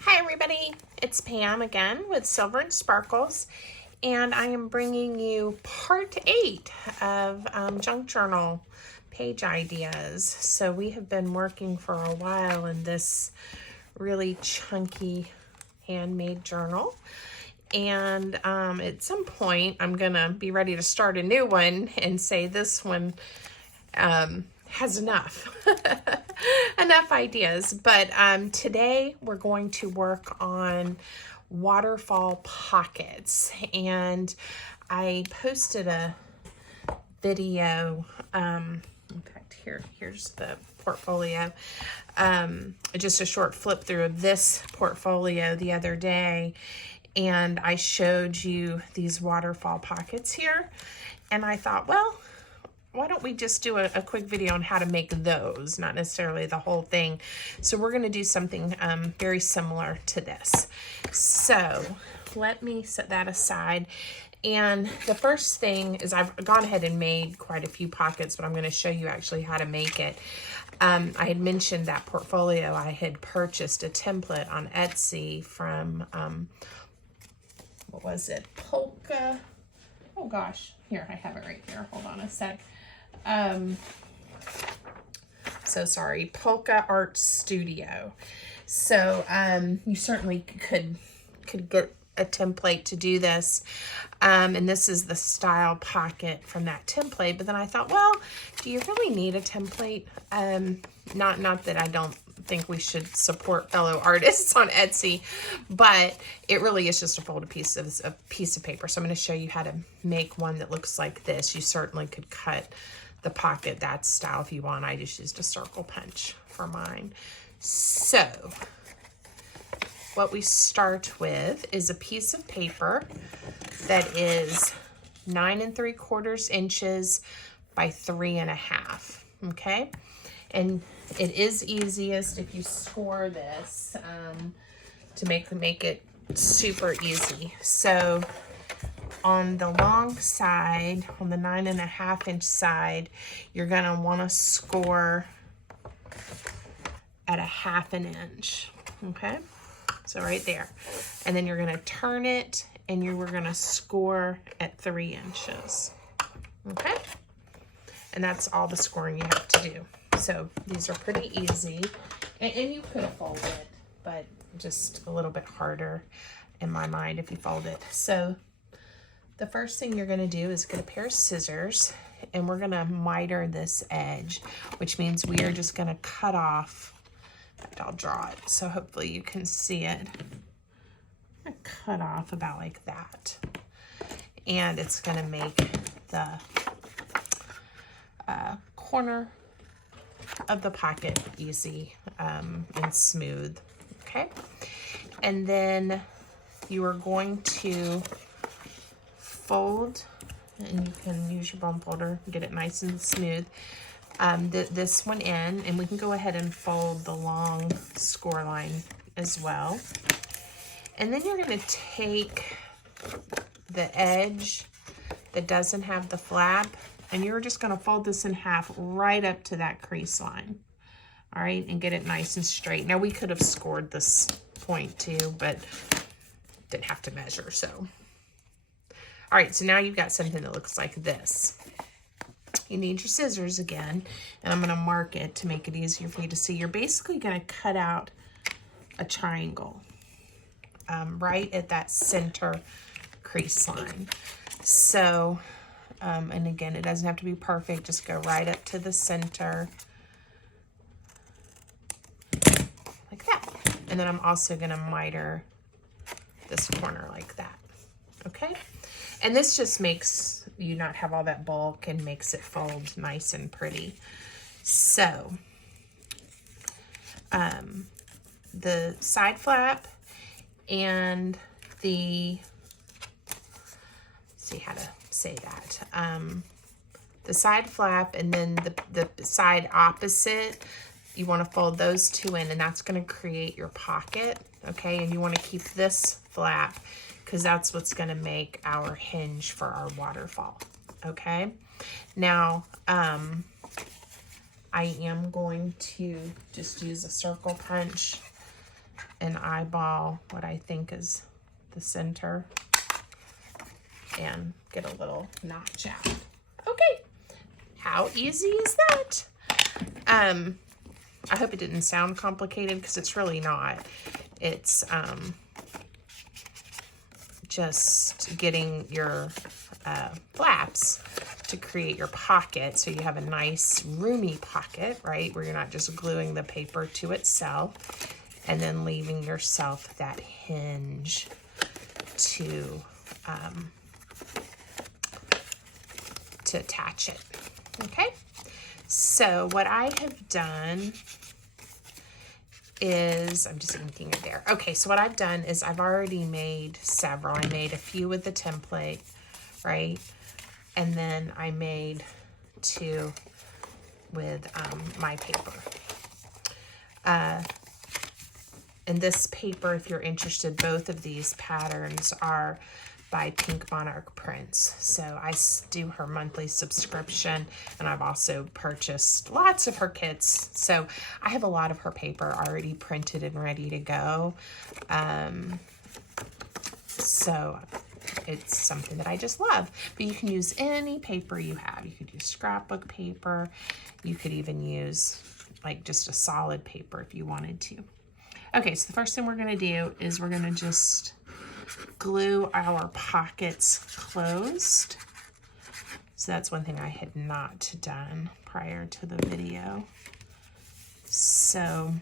Hi everybody, it's Pam again with Silver and Sparkles, and I am bringing you part 8 of junk journal page ideas. So we have been working for a while in this really chunky handmade journal, and at some point I'm gonna be ready to start a new one and say this one has enough enough ideas. But today we're going to work on waterfall pockets, and I posted a video. In fact, here's the portfolio. Just a short flip through of this portfolio the other day, and I showed you these waterfall pockets here, and I thought, well, why don't we just do a quick video on how to make those, not necessarily the whole thing. So we're going to do something very similar to this. So let me set that aside. And the first thing is I've gone ahead and made quite a few pockets, but I'm going to show you actually how to make it. I had mentioned that portfolio. I had purchased a template on Etsy from, what was it? Polka. Oh gosh, here, I have it right here. Hold on a sec. So sorry, Polka Art Studio. So you certainly could get a template to do this, and this is the style pocket from that template. But then I thought, well, do you really need a template? Not that I don't think we should support fellow artists on Etsy, but it really is just a folded piece of paper. So I'm going to show you how to make one that looks like this. You certainly could cut the pocket that style if you want. I just used a circle punch for mine. So what we start with is a piece of paper that is 9 3/4 inches by 3 1/2. Okay, and it is easiest if you score this to make it super easy. So on the long side, on the 9 1/2 inch side, you're gonna want to score at 1/2 inch. Okay, so right there, and then you're gonna turn it, and we're gonna score at 3 inches. Okay, and that's all the scoring you have to do. So these are pretty easy, and you could have folded, but just a little bit harder in my mind if you fold it. So the first thing you're going to do is get a pair of scissors, and we're going to miter this edge, which means we are just going to cut off. In fact, I'll draw it so hopefully you can see it. I'm going to cut off about like that, and it's going to make the corner of the pocket easy and smooth. Okay, and then you are going to fold, and you can use your bone folder and get it nice and smooth, this one in, and we can go ahead and fold the long score line as well. And then you're going to take the edge that doesn't have the flap, and you're just going to fold this in half right up to that crease line. All right, and get it nice and straight. Now we could have scored this point too, but didn't have to measure. So all right, so now you've got something that looks like this. You need your scissors again, and I'm going to mark it to make it easier for you to see. You're basically going to cut out a triangle right at that center crease line. So, and again, it doesn't have to be perfect. Just go right up to the center, like that. And then I'm also going to miter this corner like that. Okay? And this just makes you not have all that bulk and makes it fold nice and pretty. So, the side flap and the, see how to say that, the side flap and then the side opposite, you want to fold those two in, and that's going to create your pocket. Okay, and you want to keep this flap because that's what's going to make our hinge for our waterfall. Okay, now I am going to just use a circle punch and eyeball what I think is the center and get a little notch out. Okay, how easy is that? I hope it didn't sound complicated because it's really not. It's just getting your flaps to create your pocket so you have a nice roomy pocket, right, where you're not just gluing the paper to itself, and then leaving yourself that hinge to attach it. Okay, so what I have done is, I'm just inking it there. Okay, so what I've done is I've already made several. I made a few with the template, right? And then I made 2 with my paper. And this paper, if you're interested, both of these patterns are by Pink Monarch Prints. So I do her monthly subscription, and I've also purchased lots of her kits. So I have a lot of her paper already printed and ready to go. So it's something that I just love. But you can use any paper you have. You could use scrapbook paper. You could even use like just a solid paper if you wanted to. Okay, so the first thing we're going to do is we're going to just glue our pockets closed. So that's one thing I had not done prior to the video. So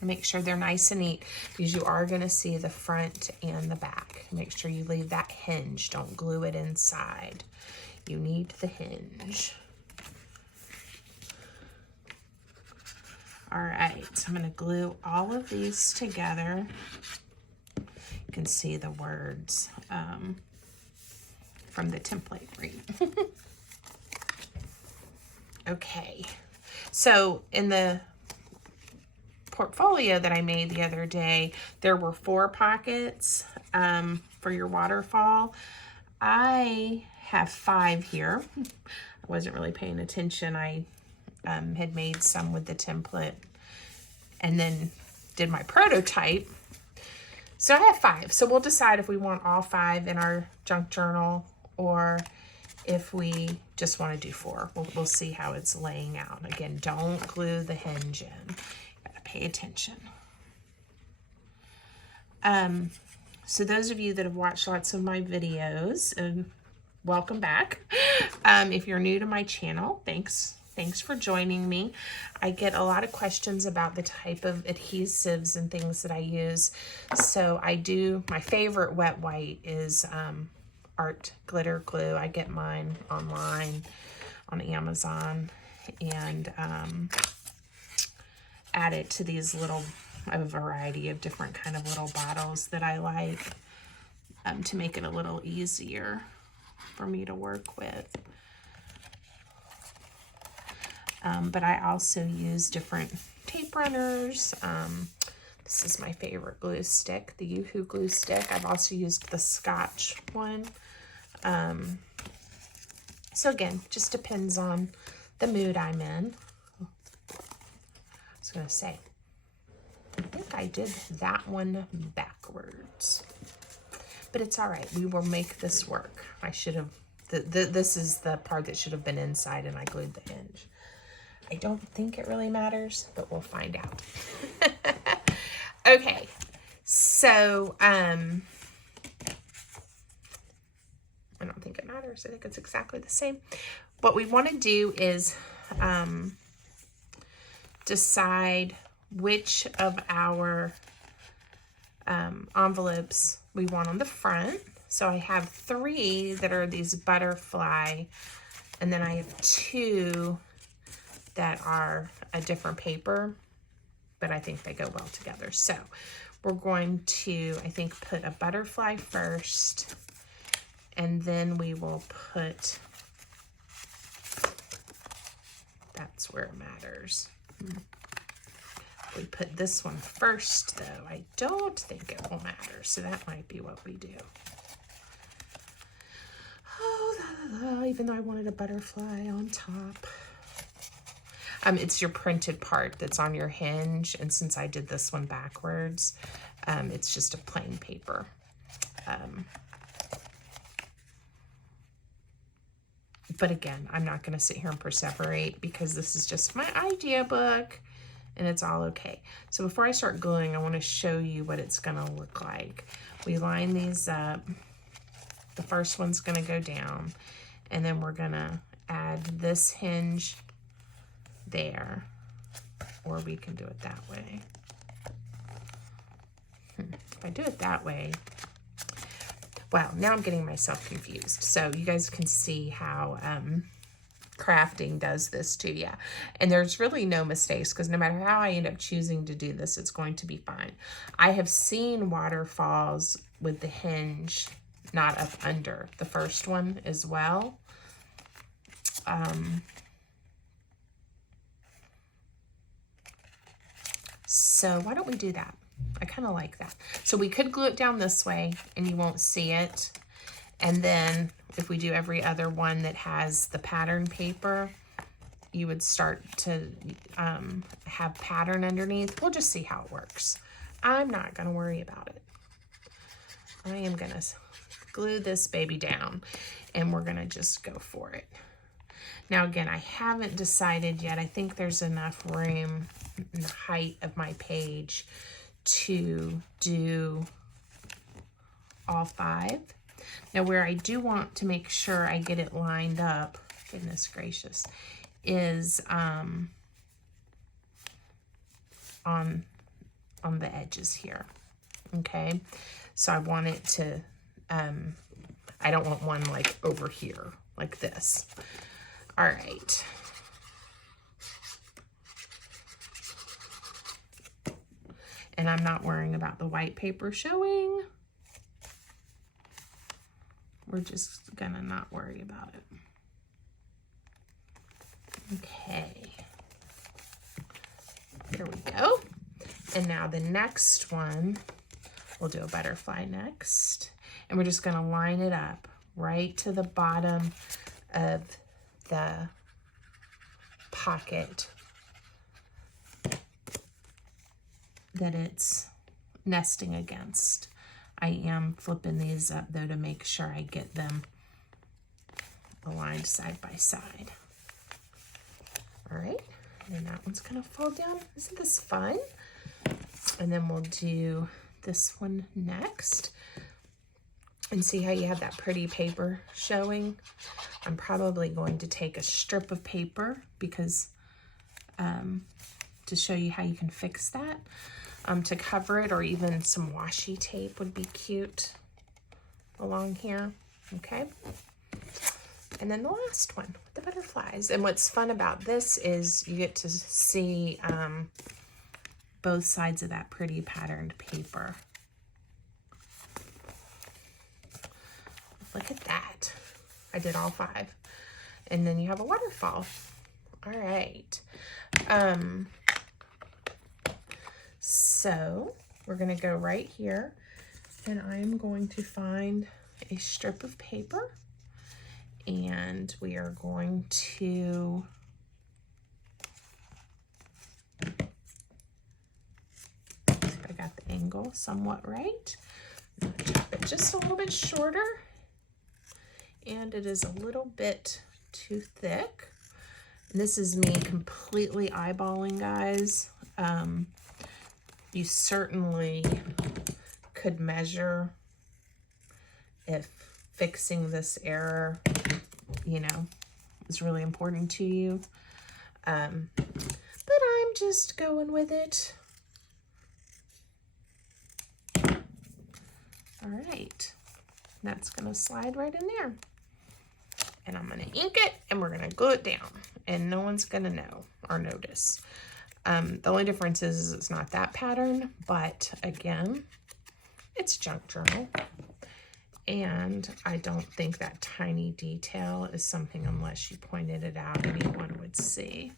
make sure they're nice and neat because you are going to see the front and the back. Make sure you leave that hinge. Don't glue it inside. You need the hinge. All right, so I'm going to glue all of these together. You can see the words from the template read. Okay, so in the portfolio that I made the other day, there were 4 pockets for your waterfall. I have 5 here. I wasn't really paying attention. I had made some with the template and then did my prototype. So I have 5. So we'll decide if we want all 5 in our junk journal or if we just want to do 4. We'll see how it's laying out. Again, don't glue the hinge in. Gotta pay attention. So those of you that have watched lots of my videos, welcome back. If you're new to my channel, thanks for joining me. I get a lot of questions about the type of adhesives and things that I use. So my favorite wet white is Art Glitter Glue. I get mine online on Amazon and add it to these little, I have a variety of different kind of little bottles that I like to make it a little easier for me to work with. But I also use different tape runners. This is my favorite glue stick, the Yoo-Hoo glue stick. I've also used the Scotch one. So again, just depends on the mood I'm in. I was going to say, I think I did that one backwards. But it's all right. We will make this work. I should have, this is the part that should have been inside and I glued the hinge. I don't think it really matters, but we'll find out. Okay, so I don't think it matters. I think it's exactly the same. What we want to do is decide which of our envelopes we want on the front. So I have 3 that are these butterfly, and then I have 2 that are a different paper, but I think they go well together. So we're going to, I think, put a butterfly first, and then we will put, that's where it matters. We put this one first, though. I don't think it will matter, so that might be what we do. Oh, la, la, la, even though I wanted a butterfly on top. It's your printed part that's on your hinge, and since I did this one backwards, it's just a plain paper. But again, I'm not going to sit here and perseverate because this is just my idea book and it's all okay. So before I start gluing, I want to show you what it's going to look like. We line these up. The first one's going to go down, and then we're going to add this hinge there, or we can do it that way. If I do it that way, wow, now I'm getting myself confused. So you guys can see how crafting does this to you. And there's really no mistakes, because no matter how I end up choosing to do this, it's going to be fine. I have seen waterfalls with the hinge not up under the first one as well. So why don't we do that? I kind of like that. So we could glue it down this way and you won't see it. And then if we do every other one that has the pattern paper, you would start to have pattern underneath. We'll just see how it works. I'm not going to worry about it. I am going to glue this baby down, and we're going to just go for it. Now again, I haven't decided yet. I think there's enough room in the height of my page to do all 5. Now where I do want to make sure I get it lined up, goodness gracious, is on the edges here. Okay, so I want it to, I don't want one like over here like this. All right. And I'm not worrying about the white paper showing. We're just gonna not worry about it. Okay. There we go. And now the next one, we'll do a butterfly next. And we're just gonna line it up right to the bottom of the pocket that it's nesting against. I am flipping these up though to make sure I get them aligned side by side. All right, and then that one's gonna fall down. Isn't this fun? And then we'll do this one next. And see how you have that pretty paper showing? I'm probably going to take a strip of paper because to show you how you can fix that. To cover it, or even some washi tape would be cute along here. Okay. And then the last one with the butterflies. And what's fun about this is you get to see both sides of that pretty patterned paper. Look at that. I did all 5. And then you have a waterfall. All right. So we're going to go right here, and I'm going to find a strip of paper, and we are going to I got the angle somewhat right. I'm going to chop it just a little bit shorter, and it is a little bit too thick. And this is me completely eyeballing, guys. You certainly could measure if fixing this error, you know, is really important to you. But I'm just going with it. All right, that's gonna slide right in there. And I'm gonna ink it, and we're gonna glue it down, and no one's gonna know or notice. The only difference is it's not that pattern, but again, it's junk journal. And I don't think that tiny detail is something, unless you pointed it out, anyone would see.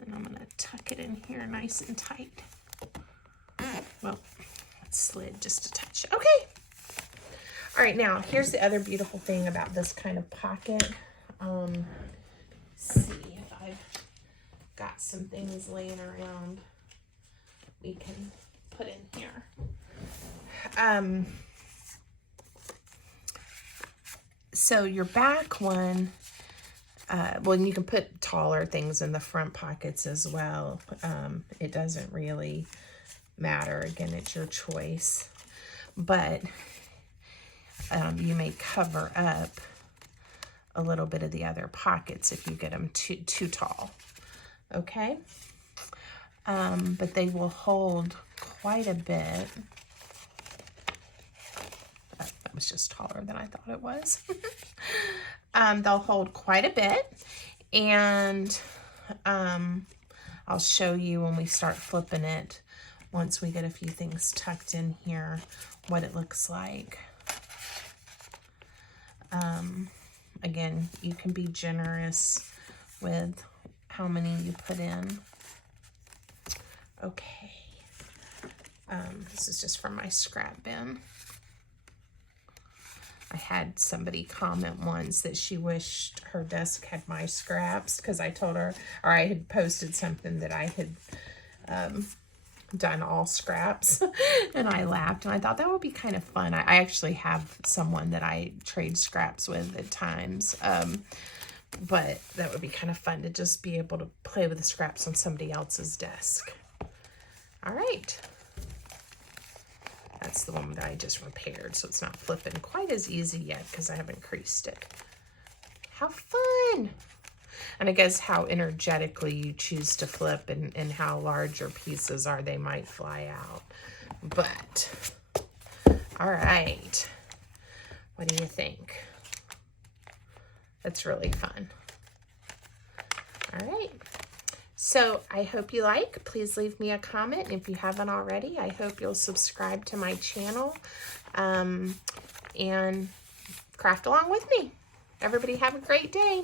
And I'm gonna tuck it in here nice and tight. Well, it slid just a touch. Okay. All right, now here's the other beautiful thing about this kind of pocket. See if I've some things laying around we can put in here. So your back one, well, you can put taller things in the front pockets as well. It doesn't really matter. Again, it's your choice. But you may cover up a little bit of the other pockets if you get them too tall. Okay? But they will hold quite a bit. That was just taller than I thought it was. They'll hold quite a bit, and I'll show you when we start flipping it, once we get a few things tucked in here, what it looks like. Again, you can be generous with how many you put in. Okay. This is just from my scrap bin. I had somebody comment once that she wished her desk had my scraps, because I told her, or I had posted something that I had done all scraps, and I laughed, and I thought that would be kind of fun. I actually have someone that I trade scraps with at times, but that would be kind of fun to just be able to play with the scraps on somebody else's desk. All right. That's the one that I just repaired, so it's not flipping quite as easy yet because I haven't creased it. How fun! And I guess how energetically you choose to flip and how large your pieces are, they might fly out. But, all right. What do you think? It's really fun. All right. So I hope you like. Please leave me a comment. If you haven't already, I hope you'll subscribe to my channel and craft along with me. Everybody have a great day.